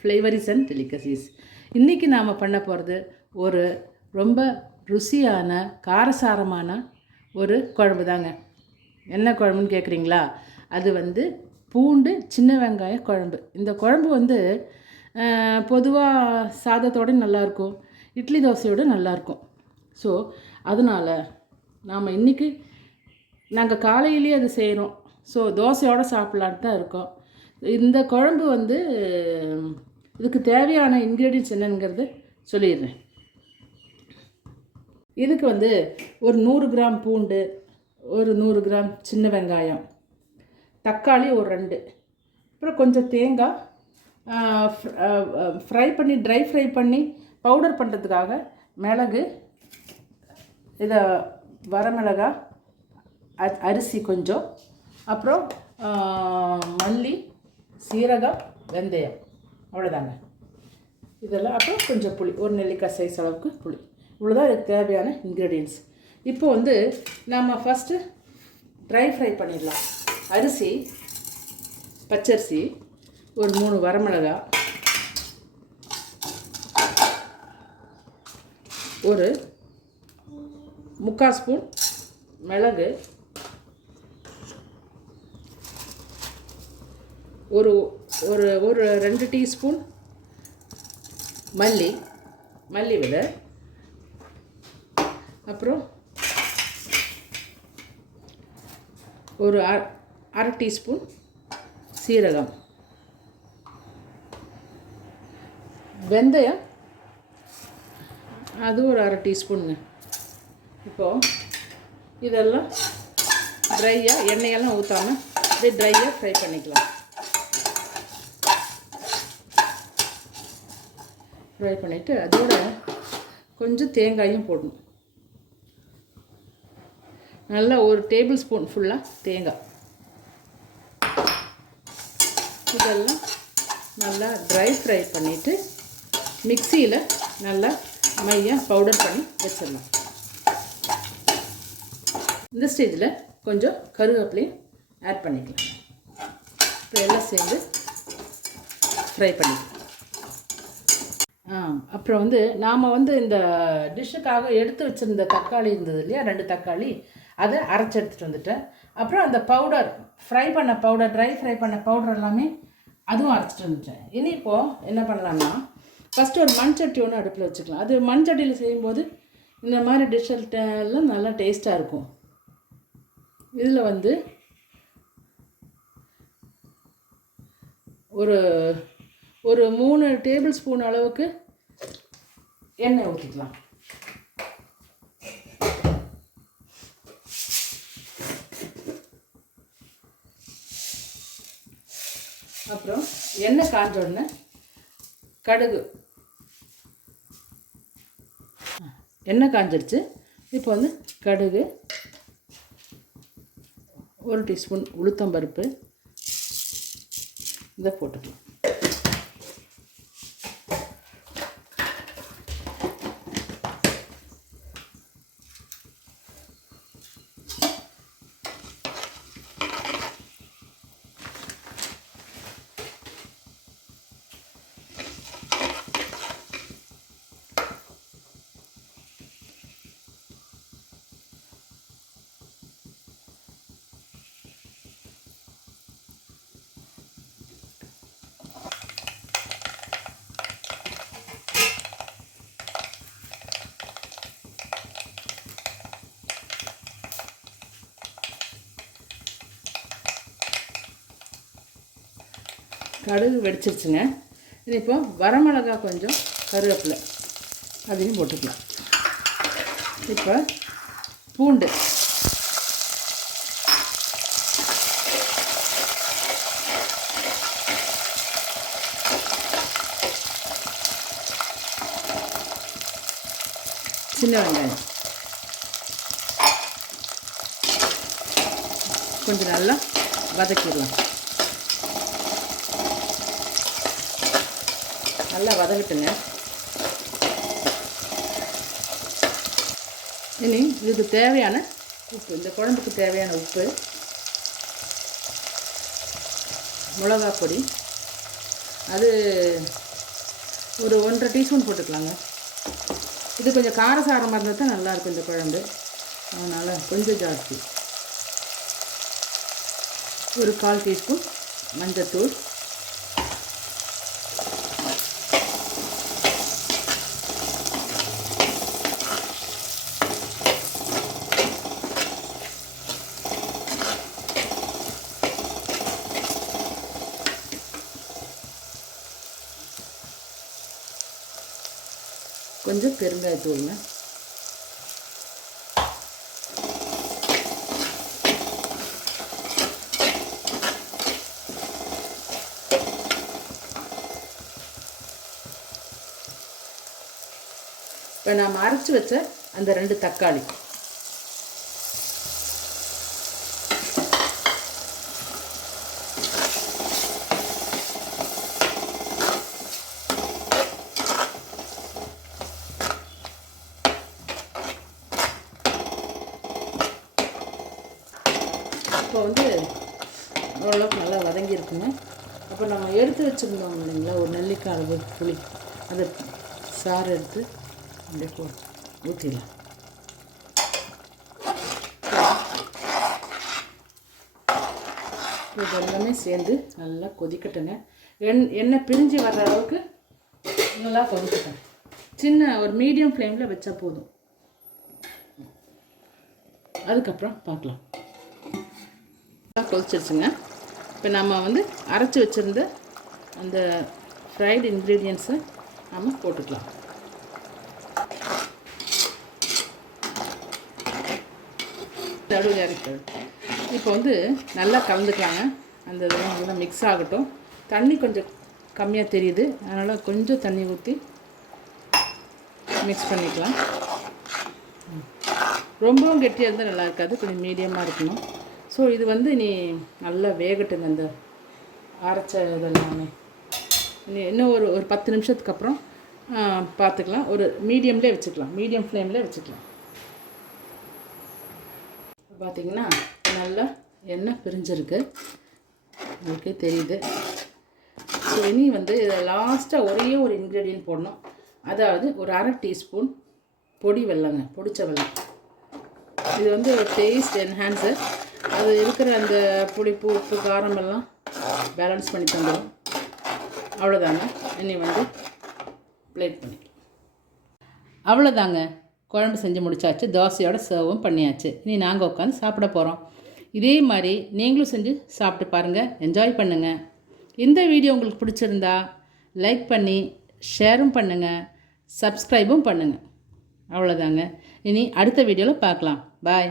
ஃப்ளேவரிஸ் and delicacies. இன்றைக்கி நாம் பண்ண போகிறது ஒரு ரொம்ப ருசியான காரசாரமான ஒரு குழம்பு தாங்க. என்ன குழம்புன்னு கேட்குறீங்களா? அது பூண்டு சின்ன வெங்காய குழம்பு. இந்த குழம்பு பொதுவாக சாதத்தோடு நல்லாயிருக்கும், இட்லி தோசையோடு நல்லாயிருக்கும். ஸோ அதனால் நாம் இன்றைக்கி நாங்கள் காலையிலேயே அது செய்கிறோம். ஸோ தோசையோடு சாப்பிட்லான்னு தான் இருக்கோம். இந்த குழம்பு இதுக்கு தேவையான இன்க்ரீடியன்ட்ஸ் என்னங்கிறது சொல்லிடுறேன். இதுக்கு ஒரு 100 கிராம் பூண்டு, ஒரு 100 கிராம் சின்ன வெங்காயம், தக்காளி ஒரு 2, அப்புறம் கொஞ்சம் தேங்காய் ட்ரை ஃப்ரை பண்ணி பவுடர் பண்ணுறதுக்காக மிளகு, இதை வரமிளகாய், அரிசி கொஞ்சம், அப்புறம் மல்லி, சீரகம், வெந்தயம், அவ்வளோதாங்க. இதெல்லாம் அப்புறம் கொஞ்சம் புளி, ஒரு நெல்லிக்காய் சைஸ் அளவுக்கு புளி. இவ்வளோதான் இதுக்கு தேவையான இன்க்ரீடியன்ட்ஸ். இப்போ நம்ம ஃபஸ்ட்டு ட்ரை ஃப்ரை பண்ணிடலாம். அரிசி, பச்சரிசி, ஒரு 3 வரமிளகாய், ஒரு 3/4 ஸ்பூன் மிளகு, ஒரு ஒரு ஒரு 2 டீஸ்பூன் மல்லி விதை, அப்புறம் ஒரு 1/2 டீஸ்பூன் சீரகம், வெந்தயம் அது ஒரு 1/2 டீஸ்பூனுங்க. இப்போது இதெல்லாம் ட்ரையாக, எண்ணெயெல்லாம் ஊற்றாமல் அப்படியே ட்ரையாக ஃப்ரை பண்ணிக்கலாம். ஃப்ரை பண்ணிவிட்டு அதோட கொஞ்சம் தேங்காயும் போடணும். நல்லா ஒரு டேபிள் ஸ்பூன் ஃபுல்லாக தேங்காய். இதெல்லாம் நல்லா ட்ரை ஃப்ரை பண்ணிவிட்டு மிக்சியில் நல்லா மையாக பவுடர் பண்ணி வச்சிடலாம். இந்த ஸ்டேஜில் கொஞ்சம் கருவேப்பிலையும் ஆட் பண்ணிக்கலாம். இப்போ எல்லாம் சேர்ந்து ஃப்ரை பண்ணிக்கலாம். அப்புறம் நாம் இந்த டிஷ்ஷுக்காக எடுத்து வச்சுருந்த தக்காளி இருந்தது இல்லையா, 2 தக்காளி, அதை அரைச்சி எடுத்துகிட்டு வந்துட்டேன். அப்புறம் அந்த பவுடர், ட்ரை ஃப்ரை பண்ண பவுடர் எல்லாமே அதுவும் அரைச்சிட்டு வந்துட்டேன். இனி இப்போது என்ன பண்ணலான்னா, ஃபஸ்ட்டு ஒரு மண்சட்டி ஒன்று அடுப்பில் வச்சுக்கலாம். அது மண்சட்டியில் செய்யும்போது இந்த மாதிரி டிஷ்ஷெல்லாம் நல்லா டேஸ்ட்டாக இருக்கும். இதில் ஒரு 3 டேபிள் ஸ்பூன் அளவுக்கு எண்ணெய் ஊற்றிக்கலாம். அப்புறம் எண்ணெய் காஞ்ச உடனே கடுகு, எண்ணெய் காஞ்சிடுச்சு. இப்போ கடுகு, 1 டீஸ்பூன் உளுத்தம்பருப்பு, இதை போட்டுக்கலாம். கடுகு வெடிச்சிருச்சுங்க. இது இப்போ வரமிளகா, கொஞ்சம் கருவேப்பிலை அதையும் போட்டுக்கலாம். இப்போ பூண்டு, சின்ன வெங்காயம் கொஞ்சம் நல்லா வதக்கிடலாம். நல்லா வதக்கிட்டுங்க. இனி இதுக்கு தேவையான உப்பு, இந்த குழம்புக்கு தேவையான உப்பு, மிளகாய் பொடி, அது ஒரு 1.5 டீஸ்பூன் போட்டுக்கலாங்க. இது கொஞ்சம் காரசாரமாக இருந்தால் தான் நல்லாயிருக்கும் இந்த குழம்பு, அதனால் கொஞ்சம் ஜாஸ்தி. ஒரு 1/4 டீஸ்பூன் மஞ்சத்தூள், கொஞ்சம் பெருங்காயத்தூளுங்க. இப்போ நாம் அரைச்சி வச்ச அந்த 2 தக்காளி, இப்போ வந்து ஓரளவுக்கு நல்லா வதங்கியிருக்குங்க. அப்போ நம்ம எடுத்து வச்சுருந்தோம் இல்லைங்களா ஒரு நெல்லிக்காய் அளவு புளி, அதை சாறு எடுத்து அப்படியே ஊற்றிடலாம். இது எல்லாமே சேர்ந்து நல்லா கொதிக்கட்டுங்க. எண்ணெய் பிரிஞ்சு வர்ற அளவுக்கு நல்லா கொதிக்கட்டும். சின்ன ஒரு மீடியம் ஃப்ளேமில் வச்சா போதும். அதுக்கப்புறம் பார்க்கலாம். கொதிச்சிருச்சுங்க. இப்போ நம்ம வந்து அரைச்சி வச்சுருந்த அந்த ஃப்ரைடு இன்க்ரீடியன்ட்ஸை நம்ம போட்டுக்கலாம். நடுவில் இறக்கிறது. இப்போ வந்து நல்லா கலந்துக்கலாங்க. அந்த இதெல்லாம் நல்லா மிக்ஸ் ஆகட்டும். தண்ணி கொஞ்சம் கம்மியாக தெரியுது, அதனால் கொஞ்சம் தண்ணி ஊற்றி மிக்ஸ் பண்ணிக்கலாம். ரொம்பவும் கெட்டியாக இருந்தால் நல்லா இருக்காது, கொஞ்சம் மீடியமாக இருக்கணும். ஸோ இது வந்து நீ நல்லா வேகட்டுங்க. இந்த அரைச்ச இதெல்லாமே இன்னும் ஒரு 10 நிமிஷத்துக்கு அப்புறம் பார்த்துக்கலாம். ஒரு மீடியம்லேயே வச்சுக்கலாம், மீடியம் ஃப்ளேம்லேயே வச்சுக்கலாம். பார்த்திங்கன்னா நல்லா எண்ணெய் பிரிஞ்சிருக்கு, உங்களுக்கே தெரியுது. ஸோ இனி வந்து இதில் லாஸ்ட்டாக ஒரே ஒரு இன்க்ரீடியன்ட் போடணும். அதாவது ஒரு 1/2 டீஸ்பூன் பொடி வெல்லங்க, பொடிச்ச வெல்லம். இது வந்து ஒரு டேஸ்ட் என்ஹான்சர். அது இருக்கிற அந்த புளிப்பு உப்பு காரம் எல்லாம் பேலன்ஸ் பண்ணி தந்துடும். அவ்வளோதாங்க. இனி வந்து பிளேட் பண்ணிக்கலாம். அவ்வளோதாங்க, குழம்பு செஞ்சு முடிச்சாச்சு. தோசையோட சர்வும் பண்ணியாச்சு. இனி நாங்கள் உட்காந்து சாப்பிட போகிறோம். இதே மாதிரி நீங்களும் செஞ்சு சாப்பிட்டு பாருங்கள், என்ஜாய் பண்ணுங்கள். இந்த வீடியோ உங்களுக்கு பிடிச்சிருந்தா லைக் பண்ணி ஷேரும் பண்ணுங்கள், சப்ஸ்கிரைபும் பண்ணுங்கள். அவ்வளோதாங்க. இனி அடுத்த வீடியோவில் பார்க்கலாம். பாய்.